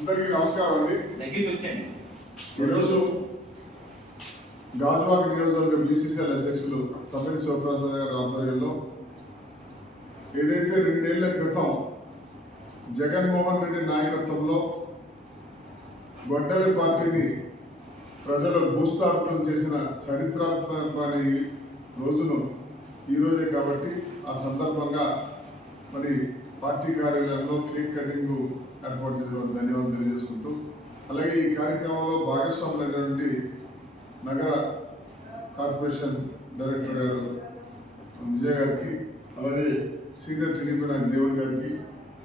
అందరికీ నమస్కారం అండి. ఈరోజు గాజువాక నియోజకవర్గ బీసీసీఎల్ అధ్యక్షులు తమ్మిడి శివప్రసాద్ గారి ఆధ్వర్యంలో ఏదైతే 2 ఏళ్ల క్రితం జగన్మోహన్ రెడ్డి నాయకత్వంలో గొడ్డలి పార్టీని ప్రజలు భూస్థాపితం చేసిన చరిత్రాత్మకమైన రోజును ఈరోజే కాబట్టి ఆ సందర్భంగా మరి పార్టీ కార్యాలయంలో కేక్ కటింగ్ ఏర్పాటు చేసిన ధన్యవాదాలు తెలియజేసుకుంటూ, అలాగే ఈ కార్యక్రమంలో భాగస్వాములైనటువంటి నగర కార్పొరేషన్ డైరెక్టర్ గారు విజయ్ గారికి, అలాగే సీనియర్ టీడీపీ నాయకులు దేవుడి గారికి,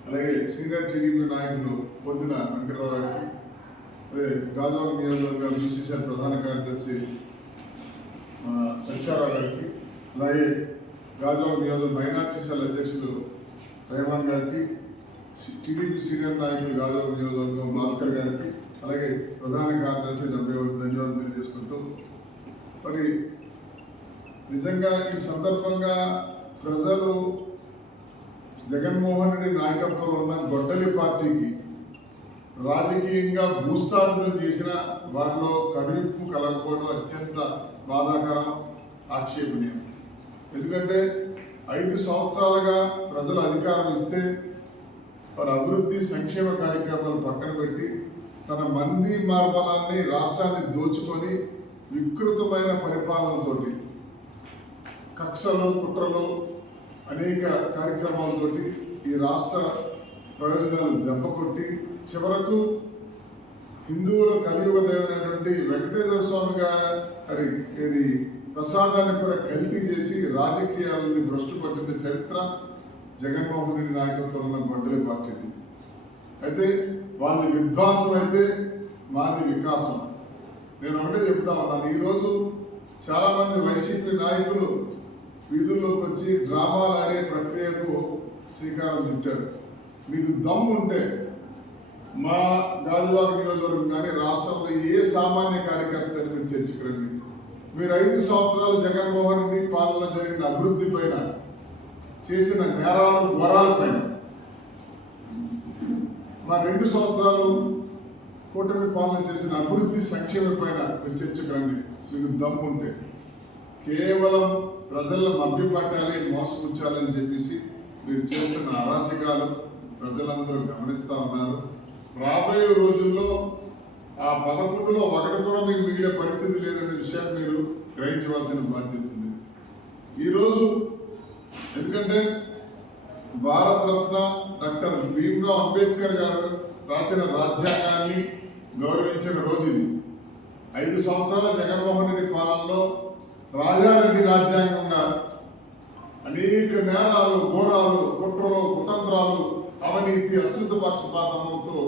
అలాగే సీనియర్ టీడీపీ నాయకులు పొద్దున వెంకటరావు గారికి, అదే గాజువాక నియోజకవర్గ బీసీసీఎల్ ప్రధాన కార్యదర్శి సత్యారావు గారికి, అలాగే గాజువాక నియోజకవర్గ మైనార్టీ సెల్ అధ్యక్షులు రెహమాన్ గారికి, టీడీపీ సీనియర్ నాయకులు గాజువాక నియోజకవర్గం భాస్కర్ గారికి, అలాగే ప్రధాన కార్యదర్శి ధన్యవాదాలు తెలియజేసుకుంటూ, మరి నిజంగా ఈ సందర్భంగా ప్రజలు జగన్మోహన్ రెడ్డి నాయకత్వంలో ఉన్న గొడ్డలి పార్టీకి రాజకీయంగా భూస్థాపితం చేసిన వారిలో కనువిప్పు కలగకపోవడం అత్యంత బాధాకరం, ఆక్షేపణీయం. ఎందుకంటే 5 సంవత్సరాలుగా ప్రజలు అధికారం ఇస్తే వారి అభివృద్ధి సంక్షేమ కార్యక్రమాలు పక్కన పెట్టి తన మంది మార్బలాన్ని రాష్ట్రాన్ని దోచుకొని వికృతమైన పరిపాలనతో కక్షలు కుట్రలు అనేక కార్యక్రమాలతో ఈ రాష్ట్ర ప్రయోజనాలు దెబ్బకొట్టి చివరకు హిందువుల కలియుగ దేవుడైనటువంటి వెంకటేశ్వర స్వామి గారి ఇది ప్రసాదాన్ని కూడా కల్తీ చేసి రాజకీయాలని భ్రష్టు పట్టిన చరిత్ర జగన్మోహన్ రెడ్డి నాయకత్వంలో గొడ్డలి పార్టీది. అయితే వాళ్ళది విధ్వంసం అయితే మాది వికాసం. నేను ఒకటే చెప్తా ఉన్నాను, ఈరోజు చాలామంది వైసీపీ నాయకులు వీధుల్లోకి వచ్చి డ్రామాలు ఆడే ప్రక్రియకు శ్రీకారం చుట్టారు. మీకు దమ్ము ఉంటే మా గాజువాక నియోజకవర్గం కానీ రాష్ట్రంలో ఏ సామాన్య కార్యకర్తని మీరు చర్చకురండి. మీరు 5 సంవత్సరాలు జగన్మోహన్ రెడ్డి పాలన జరిగిన అభివృద్ధి పైన, చేసిన నేరాలు ఘోరాల పైన, మా 2 సంవత్సరాలు కూటమి పాలన చేసిన అభివృద్ధి సంక్షేమ పైన మీరు చర్చకురండి మీకు దమ్ము ఉంటే. కేవలం ప్రజలను మభ్యపట్టాలి, మోసపుచ్చాలని చెప్పేసి మీరు చేస్తున్న అరాచకాలు ప్రజలందరూ గమనిస్తూ ఉన్నారు. రాబోయే రోజుల్లో ఆ 11లో 1 కూడా మీకు మిగిలే పరిస్థితి లేదనే విషయాన్ని మీరు గ్రహించవలసిన బాధ్యత ఉంది ఈరోజు. ఎందుకంటే భారతరత్న డాక్టర్ భీమ్రావ్ అంబేద్కర్ గారు రాసిన రాజ్యాంగాన్ని గౌరవించిన రోజు ఇది. 5 సంవత్సరాల జగన్మోహన్ రెడ్డి పాలనలో రాజారెడ్డి రాజ్యాంగంగా అనేక నేరాలు, ఘోరాలు, కుట్రలు, కుతంత్రాలు, అవినీతి, అశ్రుత పక్షపాతంతో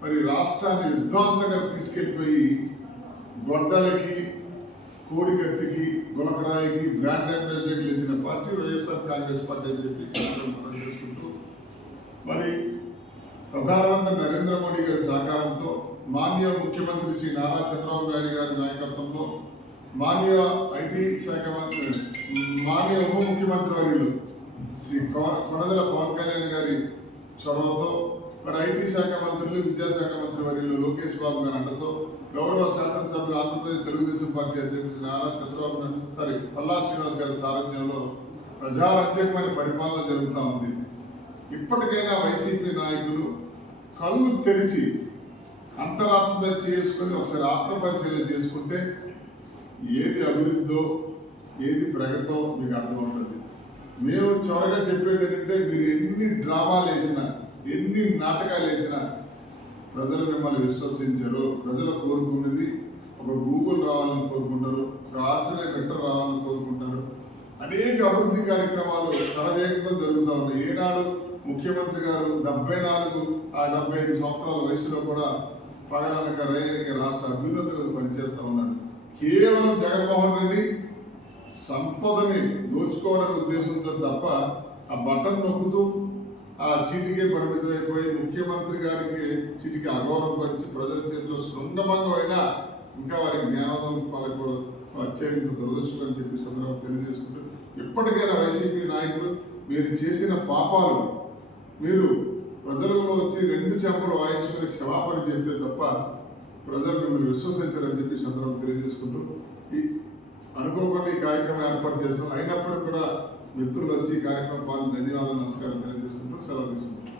మరి రాష్ట్రాన్ని విధ్వంసంగా తీసుకెళ్ళిపోయి గొడ్డలకి, కోడికత్తికి, గులకరాయికి బ్రాండ్ అంబాసిడర్కి ఇచ్చిన పార్టీ వైఎస్ఆర్ కాంగ్రెస్ పార్టీ అని చెప్పి మనం చేసుకుంటూ, మరి ప్రధానమంత్రి నరేంద్ర మోడీ గారి సహకారంతో మాన్య ముఖ్యమంత్రి శ్రీ నారా చంద్రబాబు నాయుడు గారి నాయకత్వంలో మాన్య ఐటీ శాఖ మంత్రి, మాన్య ఉప ముఖ్యమంత్రి వర్యులు శ్రీ కొనదెల పవన్ కళ్యాణ్ గారి చొరవతో, మరి ఐటీ శాఖ మంత్రులు, విద్యాశాఖ మంత్రి వర్యులు లోకేష్ బాబు గారి అండతో, గౌరవ శాసనసభ్యులు ఆంధ్రప్రదేశ్ తెలుగుదేశం పార్టీ అధ్యక్షుడు నారా చంద్రబాబు పల్లా శ్రీనివాస్ గారి సారథ్యంలో ప్రజారాజ్యమైన పరిపాలన జరుగుతూ ఉంది. ఇప్పటికైనా వైసీపీ నాయకులు కళ్ళు తెరిచి అంతరాత్మ చేసుకొని ఒకసారి ఆత్మపరిశీలన చేసుకుంటే ఏది అభివృద్ధో ఏది ప్రగతో మీకు అర్థమవుతుంది. మేము చివరగా చెప్పేది ఏంటంటే, మీరు ఎన్ని డ్రామాలు వేసినా, ఎన్ని నాటకాలు వేసినా ప్రజలు మిమ్మల్ని విశ్వసించరు. ప్రజలు కోరుకున్నది ఒక గూగుల్ రావాలని కోరుకుంటారు, ఒక ఆర్సీఐ లెటర్ రావాలని కోరుకుంటారు. అనేక అభివృద్ధి కార్యక్రమాలు శరవేగంతో జరుగుతూ ఉన్నాయి. ఏనాడు ముఖ్యమంత్రి గారు 75 సంవత్సరాల వయసులో కూడా పగలనక రేయనక రాష్ట్ర అభ్యున్నతిగా పనిచేస్తూ ఉన్నాడు. కేవలం జగన్మోహన్ రెడ్డి సంపదని దోచుకోవడానికి ఉద్దేశంతో తప్ప ఆ బటన్ నొక్కుతూ ఆ సీటుకే పరిమితం అయిపోయి ముఖ్యమంత్రి గారికి సీటుకి అగౌరవం పరిచి ప్రజల చేతిలో శృంగభంగం అయినా ఇంకా వారికి జ్ఞానోదం పాలకూడదు అత్యంత దురదృష్టం అని చెప్పి సందర్భం తెలియజేసుకుంటూ, ఇప్పటికైనా వైసీపీ నాయకులు మీరు చేసిన పాపాలు మీరు ప్రజలలో వచ్చి రెండు చెంపలు వాయించుకుని క్షమాపణ చెప్తే తప్ప ప్రజలు మిమ్మల్ని విశ్వసించారని చెప్పి ఈ సందర్భం తెలియజేసుకుంటూ ఈ అనుకోకుండా ఈ కార్యక్రమం ఏర్పాటు చేస్తాం. అయినప్పటికీ కూడా మిత్రులు వచ్చి ఈ కార్యక్రమం పాల్గొని ధన్యవాదాలు నమస్కారం తెలియజేసుకుంటూ సెలవు తీసుకుంటాం.